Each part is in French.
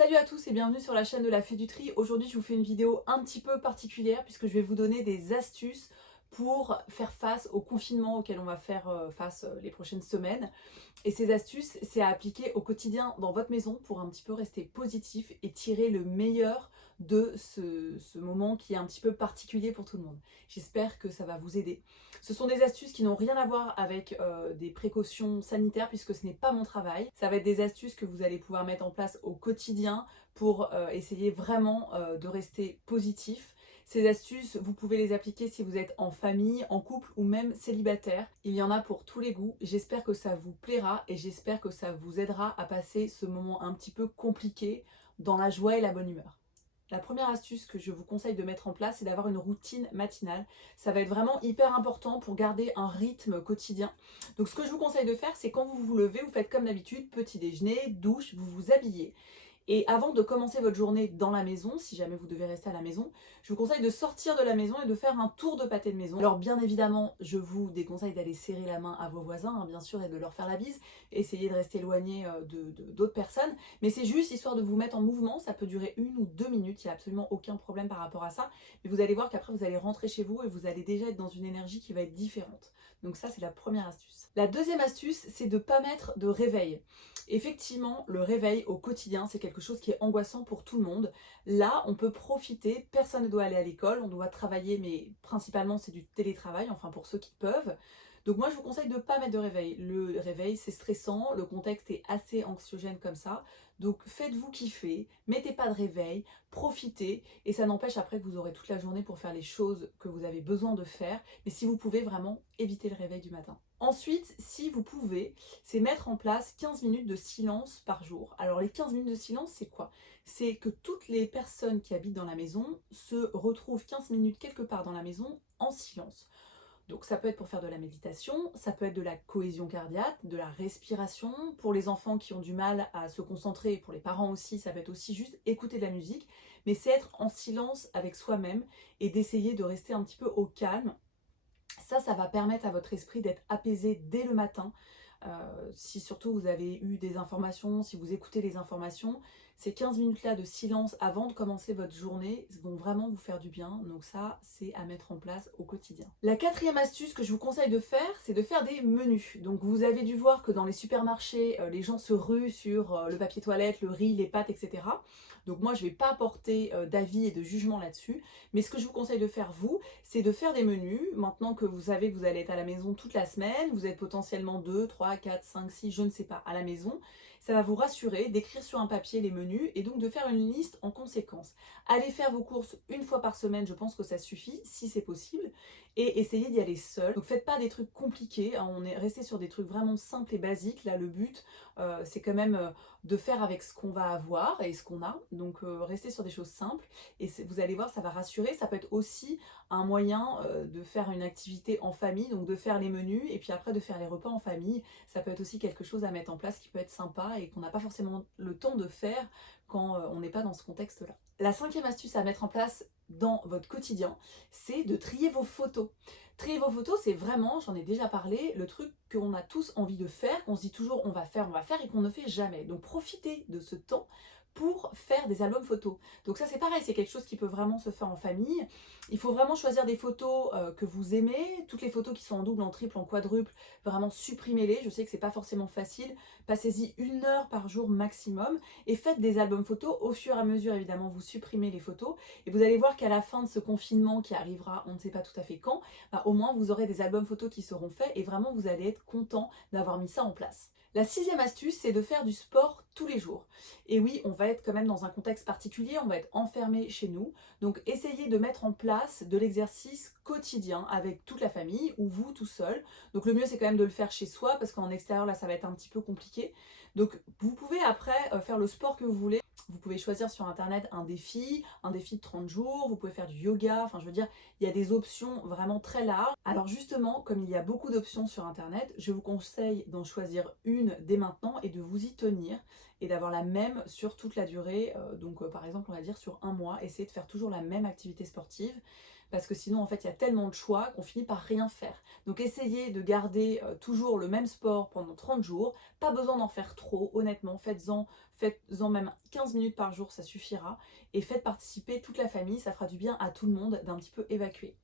Salut à tous et bienvenue sur la chaîne de la Fée du Tri. Aujourd'hui je vous fais une vidéo un petit peu particulière puisque je vais vous donner des astuces pour faire face au confinement auquel on va faire face les prochaines semaines. Et ces astuces, c'est à appliquer au quotidien dans votre maison pour un petit peu rester positif et tirer le meilleur de ce moment qui est un petit peu particulier pour tout le monde. J'espère que ça va vous aider. Ce sont des astuces qui n'ont rien à voir avec des précautions sanitaires puisque ce n'est pas mon travail. Ça va être des astuces que vous allez pouvoir mettre en place au quotidien pour essayer vraiment de rester positif. Ces astuces, vous pouvez les appliquer si vous êtes en famille, en couple ou même célibataire. Il y en a pour tous les goûts. J'espère que ça vous plaira et j'espère que ça vous aidera à passer ce moment un petit peu compliqué dans la joie et la bonne humeur. La première astuce que je vous conseille de mettre en place, c'est d'avoir une routine matinale. Ça va être vraiment hyper important pour garder un rythme quotidien. Donc ce que je vous conseille de faire, c'est quand vous vous levez, vous faites comme d'habitude, petit déjeuner, douche, vous vous habillez. Et avant de commencer votre journée dans la maison, si jamais vous devez rester à la maison, je vous conseille de sortir de la maison et de faire un tour de pâté de maison. Alors bien évidemment, je vous déconseille d'aller serrer la main à vos voisins, hein, bien sûr, et de leur faire la bise. Essayez de rester éloigné d'autres personnes. Mais c'est juste histoire de vous mettre en mouvement. Ça peut durer 1 ou 2 minutes, il n'y a absolument aucun problème par rapport à ça. Mais vous allez voir qu'après, vous allez rentrer chez vous et vous allez déjà être dans une énergie qui va être différente. Donc ça, c'est la première astuce. La deuxième astuce, c'est de ne pas mettre de réveil. Effectivement, le réveil au quotidien, c'est quelque chose qui est angoissant pour tout le monde. Là, on peut profiter, personne ne doit aller à l'école, on doit travailler, mais principalement c'est du télétravail, enfin pour ceux qui peuvent. Donc moi, je vous conseille de ne pas mettre de réveil. Le réveil, c'est stressant, le contexte est assez anxiogène comme ça. Donc faites-vous kiffer, mettez pas de réveil, profitez, et ça n'empêche après que vous aurez toute la journée pour faire les choses que vous avez besoin de faire. Mais si vous pouvez, vraiment, évitez le réveil du matin. Ensuite, si vous pouvez, c'est mettre en place 15 minutes de silence par jour. Alors les 15 minutes de silence, c'est quoi? C'est que toutes les personnes qui habitent dans la maison se retrouvent 15 minutes quelque part dans la maison en silence. Donc ça peut être pour faire de la méditation, ça peut être de la cohésion cardiaque, de la respiration. Pour les enfants qui ont du mal à se concentrer, pour les parents aussi, ça peut être aussi juste écouter de la musique. Mais c'est être en silence avec soi-même et d'essayer de rester un petit peu au calme. Ça va permettre à votre esprit d'être apaisé dès le matin. Si surtout vous avez eu des informations, si vous écoutez les informations, ces 15 minutes-là de silence avant de commencer votre journée vont vraiment vous faire du bien. Donc ça, c'est à mettre en place au quotidien. La quatrième astuce que je vous conseille de faire, c'est de faire des menus. Donc vous avez dû voir que dans les supermarchés, les gens se ruent sur le papier toilette, le riz, les pâtes, etc. Donc moi, je ne vais pas apporter d'avis et de jugement là-dessus. Mais ce que je vous conseille de faire, vous, c'est de faire des menus. Maintenant que vous savez que vous allez être à la maison toute la semaine, vous êtes potentiellement 2, 3, 4, 5, 6, je ne sais pas, à la maison, ça va vous rassurer d'écrire sur un papier les menus et donc de faire une liste en conséquence. Allez faire vos courses une fois par semaine, je pense que ça suffit, si c'est possible, et essayez d'y aller seul. Donc faites pas des trucs compliqués, hein, on est resté sur des trucs vraiment simples et basiques. Là, le but, c'est quand même de faire avec ce qu'on va avoir et ce qu'on a. Donc restez sur des choses simples et vous allez voir, ça va rassurer. Ça peut être aussi un moyen de faire une activité en famille, donc de faire les menus et puis après de faire les repas en famille. Ça peut être aussi quelque chose à mettre en place qui peut être sympa et qu'on n'a pas forcément le temps de faire quand on n'est pas dans ce contexte-là. La cinquième astuce à mettre en place dans votre quotidien, c'est de trier vos photos. Trier vos photos, c'est vraiment, j'en ai déjà parlé, le truc qu'on a tous envie de faire, qu'on se dit toujours on va faire et qu'on ne fait jamais. Donc profitez de ce temps pour faire des albums photos. Donc ça c'est pareil, c'est quelque chose qui peut vraiment se faire en famille. Il faut vraiment choisir des photos que vous aimez, toutes les photos qui sont en double, en triple, en quadruple, vraiment supprimez-les. Je sais que c'est pas forcément facile, passez-y 1 heure par jour maximum et faites des albums photos. Au fur et à mesure évidemment vous supprimez les photos et vous allez voir qu'à la fin de ce confinement qui arrivera, on ne sait pas tout à fait quand, bah, au moins vous aurez des albums photos qui seront faits et vraiment vous allez être content d'avoir mis ça en place. La sixième astuce, c'est de faire du sport tous les jours. Et oui, on va être quand même dans un contexte particulier, on va être enfermé chez nous. Donc essayez de mettre en place de l'exercice quotidien avec toute la famille ou vous tout seul. Donc le mieux c'est quand même de le faire chez soi parce qu'en extérieur là ça va être un petit peu compliqué. Donc vous pouvez après faire le sport que vous voulez. Vous pouvez choisir sur internet un défi de 30 jours, vous pouvez faire du yoga, enfin je veux dire, il y a des options vraiment très larges. Alors justement, comme il y a beaucoup d'options sur internet, je vous conseille d'en choisir une dès maintenant et de vous y tenir et d'avoir la même sur toute la durée. Donc par exemple, on va dire sur un mois, essayez de faire toujours la même activité sportive parce que sinon en fait il y a tellement de choix qu'on finit par rien faire. Donc essayez de garder toujours le même sport pendant 30 jours, pas besoin d'en faire trop, honnêtement, faites-en même 15 minutes par jour, ça suffira, et faites participer toute la famille, ça fera du bien à tout le monde d'un petit peu évacuer.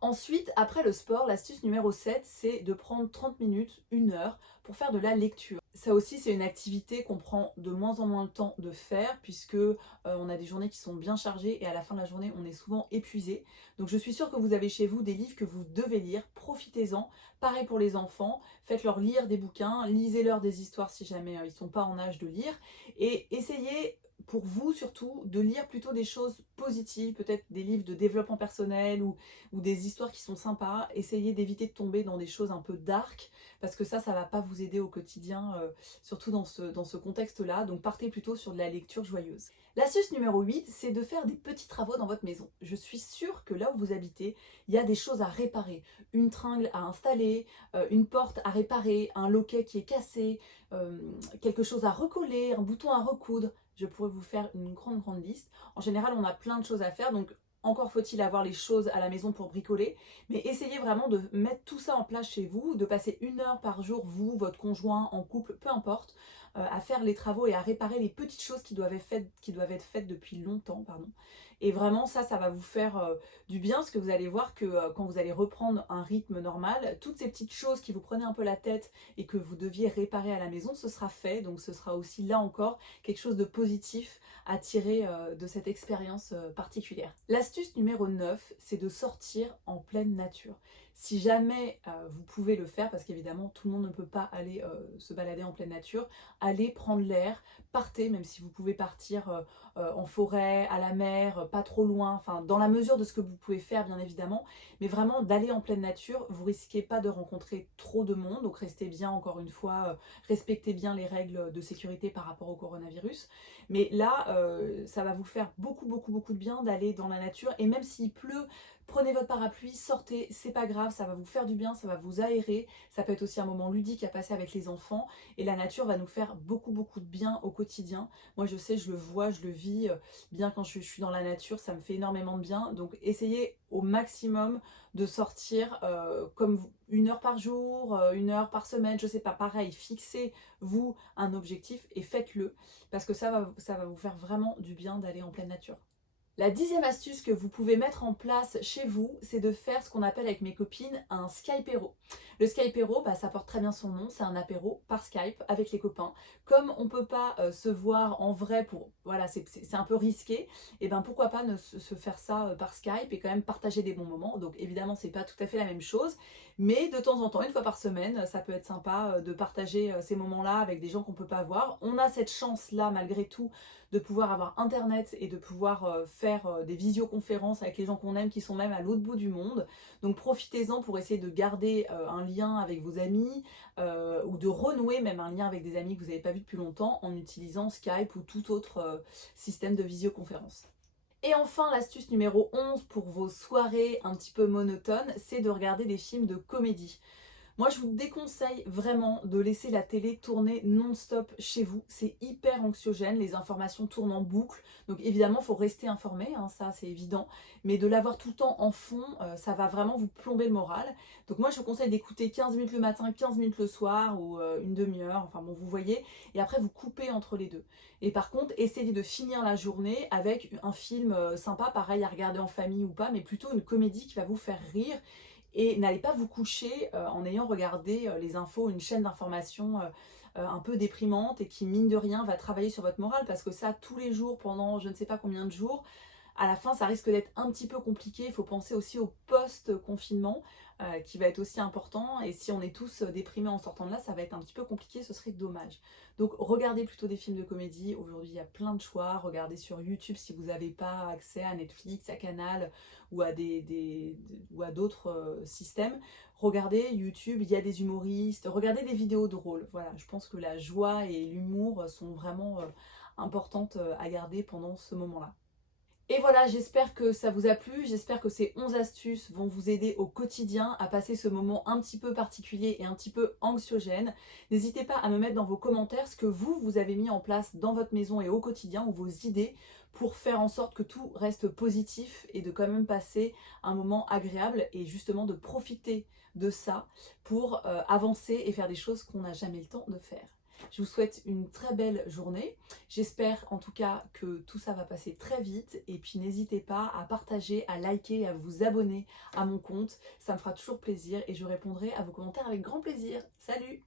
Ensuite, après le sport, l'astuce numéro 7, c'est de prendre 30 minutes, 1 heure pour faire de la lecture. Ça aussi, c'est une activité qu'on prend de moins en moins le temps de faire puisque on a des journées qui sont bien chargées et à la fin de la journée, on est souvent épuisé. Donc je suis sûre que vous avez chez vous des livres que vous devez lire, profitez-en. Pareil pour les enfants, faites-leur lire des bouquins, lisez-leur des histoires si jamais ils ne sont pas en âge de lire et essayez pour vous surtout de lire plutôt des choses positives, peut-être des livres de développement personnel ou des histoires qui sont sympas. Essayez d'éviter de tomber dans des choses un peu dark parce que ça va pas vous aider au quotidien, surtout dans ce contexte-là. Donc partez plutôt sur de la lecture joyeuse. L'astuce numéro 8, c'est de faire des petits travaux dans votre maison. Je suis sûre que là où vous habitez, il y a des choses à réparer. Une tringle à installer, une porte à réparer, un loquet qui est cassé, quelque chose à recoller, un bouton à recoudre. Je pourrais vous faire une grande liste. En général, on a plein de choses à faire, donc encore faut-il avoir les choses à la maison pour bricoler, mais essayez vraiment de mettre tout ça en place chez vous, de passer 1 heure par jour, vous, votre conjoint, en couple, peu importe, à faire les travaux et à réparer les petites choses qui doivent être faites depuis longtemps, pardon. Et vraiment, ça va vous faire du bien, parce que vous allez voir que quand vous allez reprendre un rythme normal, toutes ces petites choses qui vous prenaient un peu la tête et que vous deviez réparer à la maison, ce sera fait. Donc ce sera aussi là encore quelque chose de positif à tirer de cette expérience particulière. L'astuce numéro 9, c'est de sortir en pleine nature. Si jamais vous pouvez le faire, parce qu'évidemment tout le monde ne peut pas aller se balader en pleine nature, allez prendre l'air, partez, même si vous pouvez partir en forêt, à la mer, pas trop loin, enfin dans la mesure de ce que vous pouvez faire bien évidemment, mais vraiment d'aller en pleine nature, vous risquez pas de rencontrer trop de monde, donc restez bien encore une fois, respectez bien les règles de sécurité par rapport au coronavirus, mais là ça va vous faire beaucoup de bien d'aller dans la nature, et même s'il pleut, prenez votre parapluie, sortez, c'est pas grave, ça va vous faire du bien, ça va vous aérer, ça peut être aussi un moment ludique à passer avec les enfants, et la nature va nous faire beaucoup de bien au quotidien. Moi je sais, je le vois, je le vis, bien quand je suis dans la nature, ça me fait énormément de bien, donc essayez au maximum de sortir comme 1 heure par jour, 1 heure par semaine, je sais pas, pareil, fixez-vous un objectif et faites-le, parce que ça va vous faire vraiment du bien d'aller en pleine nature. La 10e astuce que vous pouvez mettre en place chez vous, c'est de faire ce qu'on appelle avec mes copines un Skypéro. Le Skypéro, ça porte très bien son nom, c'est un apéro par Skype avec les copains. Comme on ne peut pas se voir en vrai, voilà, c'est un peu risqué, et ben pourquoi pas se faire ça par Skype et quand même partager des bons moments. Donc évidemment, c'est pas tout à fait la même chose, mais de temps en temps, 1 fois par semaine, ça peut être sympa de partager ces moments-là avec des gens qu'on ne peut pas voir. On a cette chance-là, malgré tout, de pouvoir avoir internet et de pouvoir faire des visioconférences avec les gens qu'on aime qui sont même à l'autre bout du monde. Donc profitez-en pour essayer de garder un lien avec vos amis ou de renouer même un lien avec des amis que vous n'avez pas vus depuis longtemps en utilisant Skype ou tout autre système de visioconférence. Et enfin, l'astuce numéro 11 pour vos soirées un petit peu monotones, c'est de regarder des films de comédie. Moi, je vous déconseille vraiment de laisser la télé tourner non-stop chez vous. C'est hyper anxiogène, les informations tournent en boucle. Donc évidemment, il faut rester informé, hein, ça c'est évident. Mais de l'avoir tout le temps en fond, ça va vraiment vous plomber le moral. Donc moi, je vous conseille d'écouter 15 minutes le matin, 15 minutes le soir ou une demi-heure. Enfin bon, vous voyez. Et après, vous coupez entre les deux. Et par contre, essayez de finir la journée avec un film sympa, pareil à regarder en famille ou pas, mais plutôt une comédie qui va vous faire rire. Et n'allez pas vous coucher en ayant regardé les infos, une chaîne d'information un peu déprimante et qui, mine de rien, va travailler sur votre morale, parce que ça, tous les jours, pendant je ne sais pas combien de jours, à la fin, ça risque d'être un petit peu compliqué. Il faut penser aussi au post-confinement qui va être aussi important. Et si on est tous déprimés en sortant de là, ça va être un petit peu compliqué, ce serait dommage. Donc regardez plutôt des films de comédie. Aujourd'hui, il y a plein de choix. Regardez sur YouTube si vous n'avez pas accès à Netflix, à Canal ou à d'autres systèmes. Regardez YouTube, il y a des humoristes. Regardez des vidéos drôles. Voilà, je pense que la joie et l'humour sont vraiment importantes à garder pendant ce moment-là. Et voilà, j'espère que ça vous a plu, j'espère que ces 11 astuces vont vous aider au quotidien à passer ce moment un petit peu particulier et un petit peu anxiogène. N'hésitez pas à me mettre dans vos commentaires ce que vous avez mis en place dans votre maison et au quotidien, ou vos idées pour faire en sorte que tout reste positif et de quand même passer un moment agréable et justement de profiter de ça pour avancer et faire des choses qu'on n'a jamais le temps de faire. Je vous souhaite une très belle journée. J'espère en tout cas que tout ça va passer très vite. Et puis n'hésitez pas à partager, à liker, à vous abonner à mon compte. Ça me fera toujours plaisir et je répondrai à vos commentaires avec grand plaisir. Salut!